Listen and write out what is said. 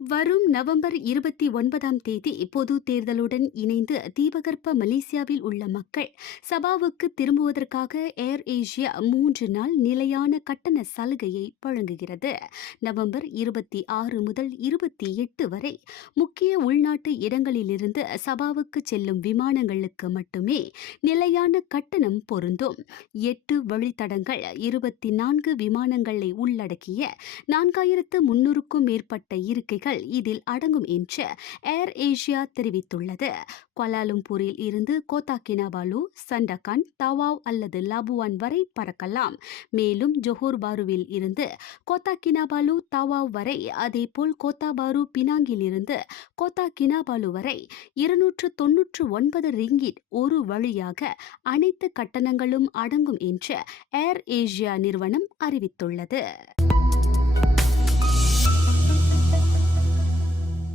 வரும் நவம்பர் இருபத்தி ஒன்பதாம் தேதி பொது தேர்தலுடன் இணைந்து தீபகற்ப மலேசியாவில் உள்ள மக்கள் சபாவுக்கு திரும்புவதற்காக ஏர் ஏசியா மூன்று நாள் நிலையான கட்டண சலுகையை வழங்குகிறது. நவம்பர் இருபத்தி ஆறு முதல் இருபத்தி எட்டு வரை முக்கிய உள்நாட்டு இடங்களிலிருந்து சபாவுக்கு செல்லும் விமானங்களுக்கு மட்டுமே நிலையான கட்டணம் பொருந்தும். எட்டு வழித்தடங்கள் இருபத்தி நான்கு விமானங்களை உள்ளடக்கிய நான்காயிரத்து முன்னூறுக்கும் மேற்பட்ட இருக்கைகள் இதில் அடங்கும் என்று ஏர் ஏசியா தெரிவித்துள்ளது. குவாலாலும்பூரில் இருந்து கோத்தாக்கினாபாலு சண்டகான் தவாவ் அல்லது லாபுவான் வரை பறக்கலாம். மேலும் ஜொஹோர் பாருவில் இருந்து கோத்தாக்கினாபாலு தவாவ் வரை அதேபோல் கோத்தாபாரு பினாங்கில் இருந்து கோத்தாக்கினாபாலு வரை இருநூற்று தொன்னூற்று ஒன்பது ரிங்கிட் ஒரு வழியாக அனைத்து கட்டணங்களும் அடங்கும் என்று ஏர் ஏசியா நிறுவனம் அறிவித்துள்ளது.